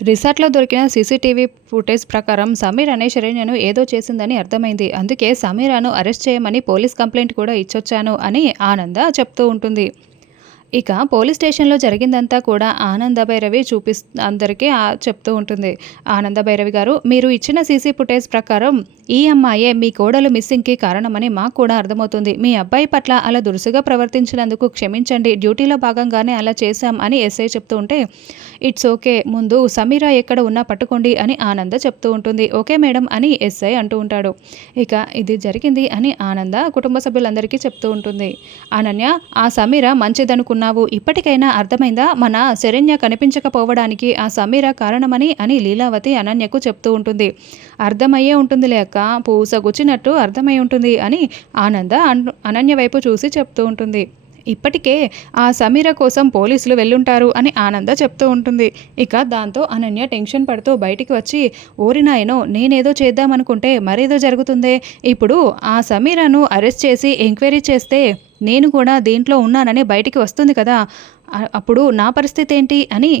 రిసార్ట్లో దొరికిన CCTV footage ప్రకారం సమీర్ అనే శరణ్యను ఏదో చేసిందని అర్థమైంది. అందుకే సమీరాను అరెస్ట్ చేయమని పోలీస్ కంప్లైంట్ కూడా ఇచ్చొచ్చాను అని ఆనంద చెప్తూ ఉంటుంది. ఇక పోలీస్ స్టేషన్లో జరిగిందంతా కూడా ఆనంద భైరవి చూపిస్ అందరికీ చెప్తూ ఉంటుంది. ఆనంద భైరవి గారు మీరు ఇచ్చిన సీసీ ఫుటేజ్ ప్రకారం ఈ అమ్మాయే మీ కోడలు మిస్సింగ్కి కారణమని మాకు కూడా అర్థమవుతుంది. మీ అబ్బాయి పట్ల అలా దురుసుగా ప్రవర్తించినందుకు క్షమించండి. డ్యూటీలో భాగంగానే అలా చేశాం అని ఎస్ఐ చెప్తూ ఉంటే ఇట్స్ ఓకే ముందు సమీరా ఎక్కడ ఉన్నా పట్టుకోండి అని ఆనంద చెప్తూ ఉంటుంది. ఓకే మేడం అని ఎస్ఐ అంటూ ఉంటాడు. ఇక ఇది జరిగింది అని ఆనంద కుటుంబ సభ్యులందరికీ చెప్తూ ఉంటుంది. అనన్య ఆ సమీర మంచిదనుకున్నావు ఇప్పటికైనా అర్థమైందా? మన శరణ్య కనిపించకపోవడానికి ఆ సమీర కారణమని అని లీలావతి అనన్యకు చెప్తూ ఉంటుంది. అర్థమయ్యే ఉంటుంది లేక పూసగుచ్చినట్టు అర్థమై ఉంటుంది అని ఆనంద అన్- అనన్య వైపు చూసి చెప్తూ ఉంటుంది. ఇప్పటికే ఆ సమీర కోసం పోలీసులు వెళ్ళుంటారు అని ఆనంద చెప్తూ ఉంటుంది. ఇక దాంతో అనన్య టెన్షన్ పడుతూ బయటికి వచ్చి ఓరినాయనో నేనేదో చేద్దామనుకుంటే మరేదో జరుగుతుందే? ఇప్పుడు ఆ సమీరను అరెస్ట్ చేసి ఎంక్వైరీ చేస్తే నేను కూడా దీంట్లో ఉన్నానని బయటికి వస్తుంది కదా అప్పుడు నా పరిస్థితి ఏంటి అని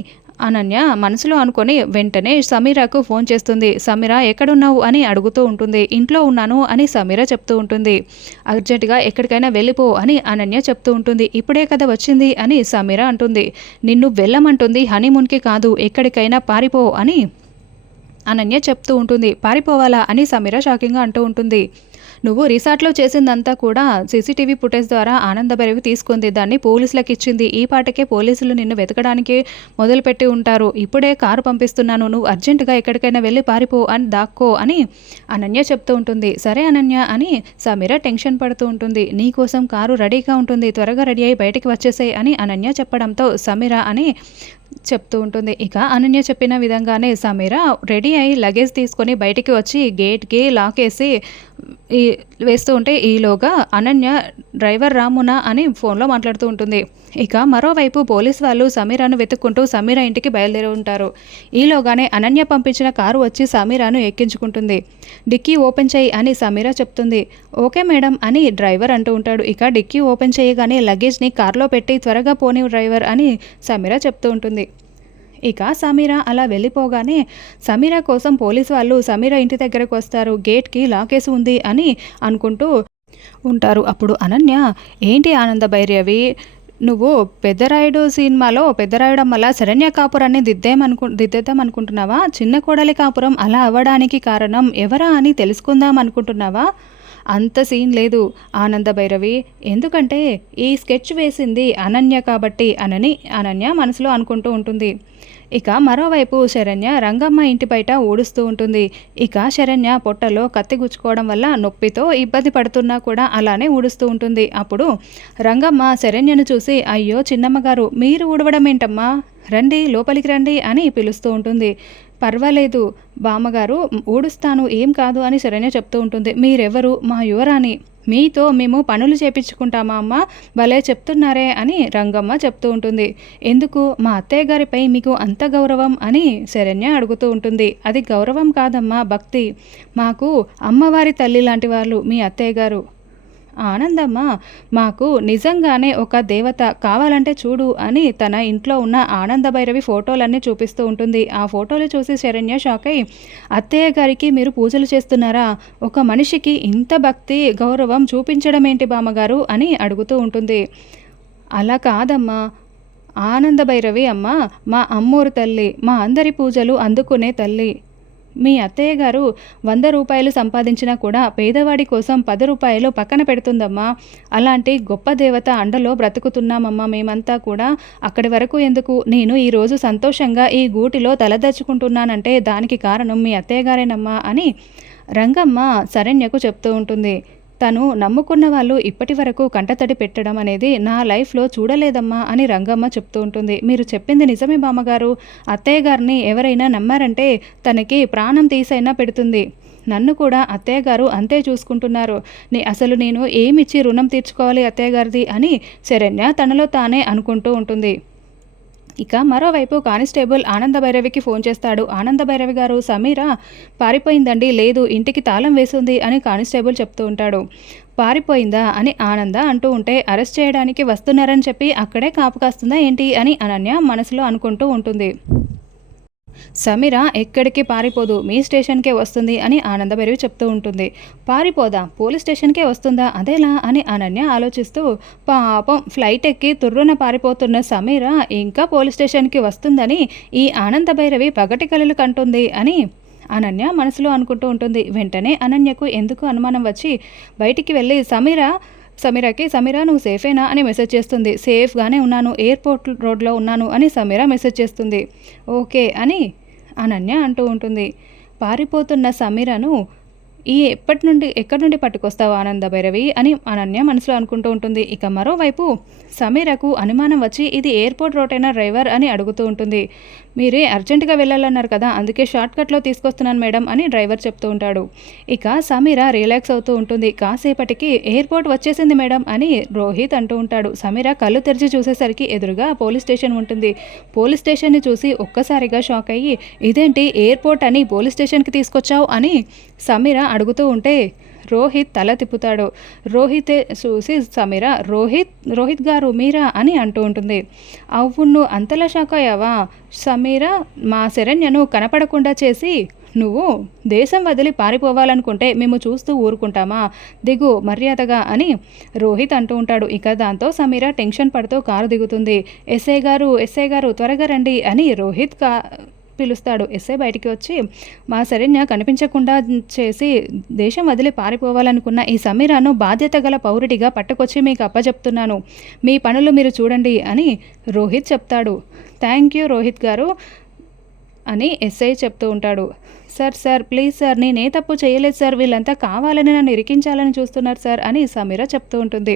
అనన్య మనసులో అనుకొని వెంటనే సమీరాకు ఫోన్ చేస్తుంది. సమీరా ఎక్కడున్నావు అని అడుగుతూ ఉంటుంది. ఇంట్లో ఉన్నాను అని సమీరా చెప్తూ ఉంటుంది. అర్జెంటుగా ఎక్కడికైనా వెళ్ళిపో అని అనన్య చెప్తూ ఉంటుంది. ఇప్పుడే కదా వచ్చింది అని సమీరా అంటుంది. నిన్ను వెళ్ళమంటుంది హనీమూన్కి కాదు ఎక్కడికైనా పారిపో అని అనన్య చెప్తూ ఉంటుంది. పారిపోవాలా అని సమీరా షాకింగ్గా అంటూ ఉంటుంది. నువ్వు రిసార్ట్లో చేసిందంతా కూడా సీసీటీవీ ఫుటేజ్ ద్వారా ఆనంద తీసుకుంది. దాన్ని పోలీసులకు ఇచ్చింది. ఈ పాటకే పోలీసులు నిన్ను వెతకడానికి మొదలుపెట్టి ఉంటారు. ఇప్పుడే కారు పంపిస్తున్నాను. నువ్వు అర్జెంటుగా ఎక్కడికైనా వెళ్ళి పారిపో అని దాక్కో అని అనన్య చెప్తూ ఉంటుంది. సరే అనన్య అని సమీర టెన్షన్ పడుతూ ఉంటుంది. నీ కోసం కారు రెడీగా ఉంటుంది. త్వరగా రెడీ అయ్యి బయటికి వచ్చేసాయి అని అనన్య చెప్పడంతో సమీర అని చెప్తూ ఉంటుంది. ఇక అనన్య చెప్పిన విధంగానే సమీర రెడీ అయి లగేజ్ తీసుకొని బయటికి వచ్చి గేట్కి లాక్ వేసి ఈ వేస్తూ ఉంటే ఈలోగా అనన్య డ్రైవర్ రామునా అని ఫోన్లో మాట్లాడుతూ ఉంటుంది. ఇక మరోవైపు పోలీస్ వాళ్ళు సమీరాను వెతుక్కుంటూ సమీరా ఇంటికి బయలుదేరి ఉంటారు. ఈలోగానే అనన్య పంపించిన కారు వచ్చి సమీరాను ఎక్కించుకుంటుంది. డిక్కీ ఓపెన్ చేయి అని సమీరా చెప్తుంది. ఓకే మేడం అని డ్రైవర్ అంటూ ఉంటాడు. ఇక డిక్కీ ఓపెన్ చేయగానే లగేజ్ని కారులో పెట్టి త్వరగా పోనీ డ్రైవర్ అని సమీరా చెప్తూ ఉంటుంది. ఇక సమీర అలా వెళ్ళిపోగానే సమీర కోసం పోలీసు వాళ్ళు సమీర ఇంటి దగ్గరకు వస్తారు. గేట్కి లాకేసి ఉంది అని అనుకుంటూ ఉంటారు. అప్పుడు అనన్య ఏంటి ఆనంద భైరవి? నువ్వు పెద్దరాయుడు సినిమాలో పెద్దరాయుడం వల్ల శరణ్య కాపురాన్ని దిద్దేమనుకు దిద్దేద్దాం అనుకుంటున్నావా చిన్న కోడలి కాపురం అలా అవ్వడానికి కారణం ఎవరా అని తెలుసుకుందాం అనుకుంటున్నావా? అంత సీన్ లేదు ఆనంద భైరవి. ఎందుకంటే ఈ స్కెచ్ వేసింది అనన్య కాబట్టి అనని అనన్య మనసులో అనుకుంటూ ఉంటుంది. ఇక మరోవైపు శరణ్య రంగమ్మ ఇంటి బయట ఊడుస్తూ ఉంటుంది. ఇక శరణ్య పొట్టలో కత్తి గుచ్చుకోవడం వల్ల నొప్పితో ఇబ్బంది పడుతున్నా కూడా అలానే ఊడుస్తూ ఉంటుంది. అప్పుడు రంగమ్మ శరణ్యను చూసి అయ్యో చిన్నమ్మగారు మీరు ఊడవడం ఏంటమ్మా రండి లోపలికి రండి అని పిలుస్తూ ఉంటుంది. పర్వాలేదు బామ్మగారు ఊడుస్తాను ఏం కాదు అని శరణ్య చెప్తూ ఉంటుంది. మీరెవరు? మా యువరాణి. మీతో మేము పనులు చేపించుకుంటామా అమ్మ? భలే చెప్తున్నారే అని రంగమ్మ చెప్తూ ఉంటుంది. ఎందుకు? మా అత్తయ్య గారిపై మీకు అంత గౌరవం అని శరణ్య అడుగుతూ ఉంటుంది. అది గౌరవం కాదమ్మా భక్తి. మాకు అమ్మవారి తల్లి లాంటి వాళ్ళు మీ అత్తయ్య గారు ఆనందమ్మ మాకు నిజంగానే ఒక దేవత కావాలంటే చూడు అని తన ఇంట్లో ఉన్న ఆనంద భైరవి ఫోటోలన్నీ చూపిస్తూ ఉంటుంది. ఆ ఫోటోలు చూసి శరణ్య షాక్ అయి అత్తయ్య గారికి మీరు పూజలు చేస్తున్నారా? ఒక మనిషికి ఇంత భక్తి గౌరవం చూపించడం ఏంటి బామ్మగారు? అని అడుగుతూ ఉంటుంది. అలా కాదమ్మా. ఆనంద భైరవి అమ్మ మా అమ్మోరు తల్లి మా అందరి పూజలు అందుకునే తల్లి. మీ అత్తయ్య గారు వంద రూపాయలు సంపాదించినా కూడా పేదవాడి కోసం పది రూపాయలు పక్కన పెడుతుందమ్మా. అలాంటి గొప్ప దేవత అండలో బ్రతుకుతున్నామమ్మా. మేమంతా కూడా అక్కడి వరకు ఎందుకు? నేను ఈరోజు సంతోషంగా ఈ గూటిలో తలదచ్చుకుంటున్నానంటే దానికి కారణం మీ అత్తయ్య గారేనమ్మా అని రంగమ్మ శరణ్యకు చెప్తూ ఉంటుంది. తను నమ్ముకున్న వాళ్ళు ఇప్పటి వరకు కంటతడి పెట్టడం అనేది నా లైఫ్లో చూడలేదమ్మా అని రంగమ్మ చెప్తూ ఉంటుంది. మీరు చెప్పింది నిజమే బామ్మగారు. అత్తయ్య గారిని ఎవరైనా నమ్మారంటే తనకి ప్రాణం తీసైనా పెడుతుంది. నన్ను కూడా అత్తయ్య గారు అంతే చూసుకుంటున్నారు. నీ అసలు నేను ఏమిచ్చి రుణం తీర్చుకోవాలి అత్తయ్య గారిది అని శరణ్య తనలో తానే అనుకుంటూ ఉంటుంది. ఇక మరోవైపు కానిస్టేబుల్ ఆనంద భైరవికి ఫోన్ చేస్తాడు. ఆనంద భైరవి గారు సమీరా పారిపోయిందండి. లేదు ఇంటికి తాళం వేసింది అని కానిస్టేబుల్ చెప్తూ ఉంటాడు. పారిపోయిందా అని ఆనంద అంటూ ఉంటే అరెస్ట్ చేయడానికి వస్తున్నారని చెప్పి అక్కడే కాపు కాస్తుందా ఏంటి అని అనన్య మనసులో అనుకుంటూ ఉంటుంది. సమీర ఎక్కడికి పారిపోదు మీ స్టేషన్కే వస్తుంది అని ఆనందభైరవి చెప్తూ ఉంటుంది. పారిపోదా? పోలీస్ స్టేషన్కే వస్తుందా? అదేలా అని అనన్య ఆలోచిస్తూ పాపం ఫ్లైట్ ఎక్కి తుర్రున పారిపోతున్న సమీర ఇంకా పోలీస్ స్టేషన్కి వస్తుందని ఈ ఆనందభైరవి పగటి కలలు కంటుంది అని అనన్య మనసులో అనుకుంటూ ఉంటుంది. వెంటనే అనన్యకు ఎందుకు అనుమానం వచ్చి బయటికి వెళ్ళి సమీర సమీరాకి సమీరా నువ్వు సేఫేనా? అని మెసేజ్ చేస్తుంది. సేఫ్గానే ఉన్నాను ఎయిర్పోర్ట్ రోడ్లో ఉన్నాను అని సమీరా మెసేజ్ చేస్తుంది. ఓకే అని అనన్య అంటూ ఉంటుంది. పారిపోతున్న సమీరను ఈ ఎప్పటి నుండి ఎక్కడి నుండి పట్టుకొస్తావు ఆనంద భైరవి అని అనన్య మనసులో అనుకుంటూ ఉంటుంది. ఇక మరోవైపు సమీరకు అనుమానం వచ్చి ఇది ఎయిర్పోర్ట్ రోడ్ డ్రైవర్ అని అడుగుతూ ఉంటుంది. మీరే అర్జెంటుగా వెళ్ళాలన్నారు కదా అందుకే షార్ట్కట్లో తీసుకొస్తున్నాను మేడం అని డ్రైవర్ చెప్తూ ఉంటాడు. ఇక సమీర రిలాక్స్ అవుతూ ఉంటుంది. కాసేపటికి ఎయిర్పోర్ట్ వచ్చేసింది మేడం అని రోహిత్ అంటూ ఉంటాడు. సమీర కళ్ళు తెరిచి చూసేసరికి ఎదురుగా పోలీస్ స్టేషన్ ఉంటుంది. పోలీస్ స్టేషన్ని చూసి ఒక్కసారిగా షాక్ అయ్యి ఇదేంటి ఎయిర్పోర్ట్ అని పోలీస్ స్టేషన్కి తీసుకొచ్చావు? అని సమీర అడుగుతూ ఉంటే రోహిత్ తల తిప్పుతాడు. రోహితే చూసి సమీర రోహిత్ రోహిత్ గారు మీరా? అని అంటూ ఉంటుంది. అవును అంతలా షాక్ అయ్యావా? సమీర మా శరణ్యను కనపడకుండా చేసి నువ్వు దేశం వదిలి పారిపోవాలనుకుంటే మేము చూస్తూ ఊరుకుంటామా? దిగు మర్యాదగా అని రోహిత్ అంటూ ఉంటాడు. ఇక దాంతో సమీర టెన్షన్ పడుతూ కారు దిగుతుంది. ఎస్ఐ గారు ఎస్ఐ గారు త్వరగా రండి అని రోహిత్ కా పిలుస్తాడు. ఎస్ఐ బయటికి వచ్చి మా శరణ్య కనిపించకుండా చేసి దేశం వదిలి పారిపోవాలనుకున్న ఈ సమీరాను బాధ్యత గల పౌరుడిగా పట్టుకొచ్చి మీకు అప్పచెప్తున్నాను మీ పనులు మీరు చూడండి అని రోహిత్ చెప్తాడు. థ్యాంక్ యూ రోహిత్ గారు అని ఎస్ఐ చెప్తూ ఉంటాడు. సార్ సార్ ప్లీజ్ సార్ నేనే తప్పు చేయలేదు సార్ వీళ్ళంతా కావాలని నన్ను ఇరికించాలని చూస్తున్నారు సార్ అని సమీర చెప్తూ ఉంటుంది.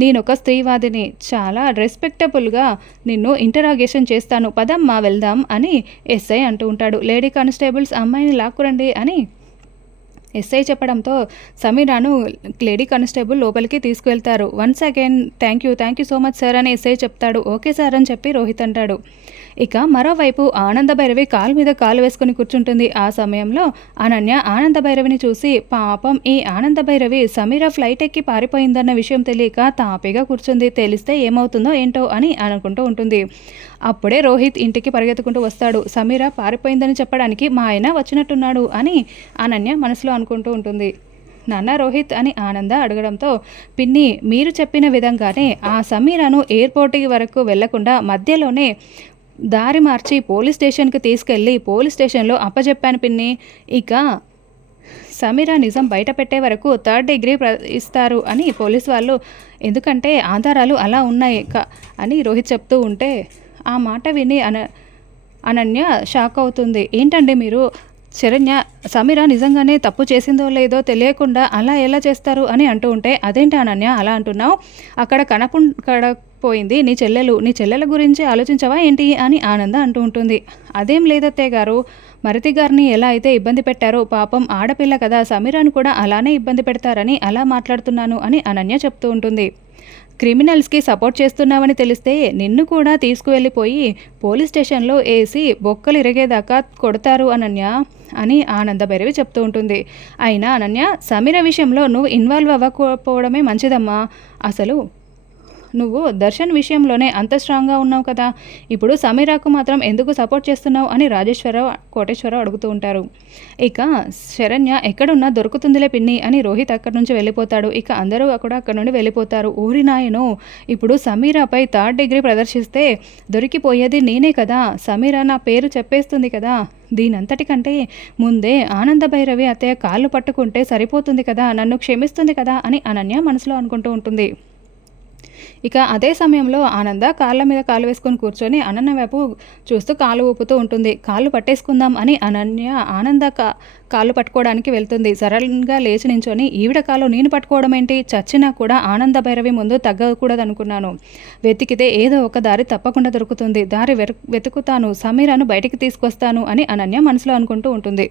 నేను ఒక స్త్రీవాదిని చాలా రెస్పెక్టబుల్గా నిన్ను ఇంటరాగేషన్ చేస్తాను పదమ్మా వెళ్దాం అని ఎస్ఐ అంటూ ఉంటాడు. లేడీ కానిస్టేబుల్స్ అమ్మాయిని లాక్కురండి అని ఎస్ఐ చెప్పడంతో సమీరాను లేడీ కానిస్టేబుల్ లోపలికి తీసుకువెళ్తారు. Once again thank you thank you so much sir అని ఎస్ఐ చెప్తాడు. ఓకే సార్ అని చెప్పి రోహిత్ అంటాడు. ఇక మరోవైపు ఆనంద భైరవి కాలు మీద కాలు వేసుకుని కూర్చుంటుంది. ఆ సమయంలో అనన్య ఆనంద భైరవిని చూసి పాపం ఈ ఆనంద భైరవి సమీర ఫ్లైట్ ఎక్కి పారిపోయిందన్న విషయం తెలియక తాపీగా కూర్చుంది. తెలిస్తే ఏమవుతుందో ఏంటో అని అనుకుంటూ ఉంటుంది. అప్పుడే రోహిత్ ఇంటికి పరిగెత్తుకుంటూ వస్తాడు. సమీర పారిపోయిందని చెప్పడానికి మా ఆయన వచ్చినట్టున్నాడు అని అనన్య మనసులో అనుకుంటూ ఉంటుంది. నాన్న రోహిత్ అని ఆనంద అడగడంతో పిన్ని మీరు చెప్పిన విధంగానే ఆ సమీరను ఎయిర్పోర్ట్ వరకు వెళ్ళకుండా మధ్యలోనే దారి మార్చి పోలీస్ స్టేషన్కి తీసుకెళ్ళి పోలీస్ స్టేషన్లో అప్పచెప్పాను పిన్ని. ఇక సమీరా నిజం బయట పెట్టే వరకు థర్డ్ డిగ్రీ ఇస్తారు అని పోలీస్ వాళ్ళు ఎందుకంటే ఆధారాలు అలా ఉన్నాయి అని రోహిత్ చెప్తూ ఉంటే ఆ మాట విని అన అనన్య షాక్ అవుతుంది. ఏంటండి మీరు? శరణ్య సమీర నిజంగానే తప్పు చేసిందో లేదో తెలియకుండా అలా ఎలా చేస్తారు అని అంటూ ఉంటే అదేంటి అనన్య అలా అంటున్నావు? అక్కడ కనపు పోయింది. నీ చెల్లెలు నీ చెల్లెల గురించి ఆలోచించవా ఏంటి? అని ఆనంద అంటూ ఉంటుంది. అదేం లేదత్తే గారు. మరితి గారిని ఎలా అయితే ఇబ్బంది పెట్టారో పాపం ఆడపిల్ల కదా సమీరాను కూడా అలానే ఇబ్బంది పెడతారని అలా మాట్లాడుతున్నాను అని అనన్య చెప్తూ ఉంటుంది. క్రిమినల్స్కి సపోర్ట్ చేస్తున్నావని తెలిస్తే నిన్ను కూడా తీసుకువెళ్ళిపోయి పోలీస్ స్టేషన్లో వేసి బొక్కలు ఇరిగేదాకా కొడతారు అనన్య. అని ఆనందభైరవి చెప్తూ ఉంటుంది. అయినా అనన్య సమీర విషయంలో నువ్వు ఇన్వాల్వ్ అవ్వకపోవడమే మంచిదమ్మా. అసలు నువ్వు దర్శన్ విషయంలోనే అంత స్ట్రాంగ్గా ఉన్నావు కదా. ఇప్పుడు సమీరాకు మాత్రం ఎందుకు సపోర్ట్ చేస్తున్నావు అని రాజేశ్వరరావు కోటేశ్వరరావు అడుగుతూ ఉంటారు. ఇక శరణ్య ఎక్కడున్నా దొరుకుతుందిలే పిన్ని అని రోహిత్ అక్కడి నుంచి వెళ్ళిపోతాడు. ఇక అందరూ కూడా అక్కడ నుండి వెళ్ళిపోతారు. ఊరి నాయను ఇప్పుడు సమీరాపై థర్డ్ డిగ్రీ ప్రదర్శిస్తే దొరికిపోయేది నేనే కదా. సమీరా నా పేరు చెప్పేస్తుంది కదా. దీనంతటికంటే ముందే ఆనంద భైరవి అత్తయ్య కాళ్ళు పట్టుకుంటే సరిపోతుంది కదా. నన్ను క్షమిస్తుంది కదా అని అనన్య మనసులో అనుకుంటూ ఉంటుంది. ఇక అదే సమయంలో ఆనంద కాళ్ళ మీద కాలు వేసుకొని కూర్చొని అనన్య వైపు చూస్తూ కాలు ఊపుతూ ఉంటుంది. కాళ్ళు పట్టేసుకుందాం అని అనన్య ఆనంద కా కాళ్ళు పట్టుకోవడానికి వెళ్తుంది. సరళంగా లేచి నించొని ఈవిడ కాలు నేను పట్టుకోవడం ఏంటి? చచ్చినా కూడా ఆనంద భైరవి ముందు తగ్గకూడదు అనుకున్నాను వెతికితే ఏదో ఒక దారి తప్పకుండా దొరుకుతుంది. దారి వెతుకుతాను. సమీరాను బయటికి తీసుకొస్తాను అని అనన్య మనసులో అనుకుంటూ ఉంటుంది.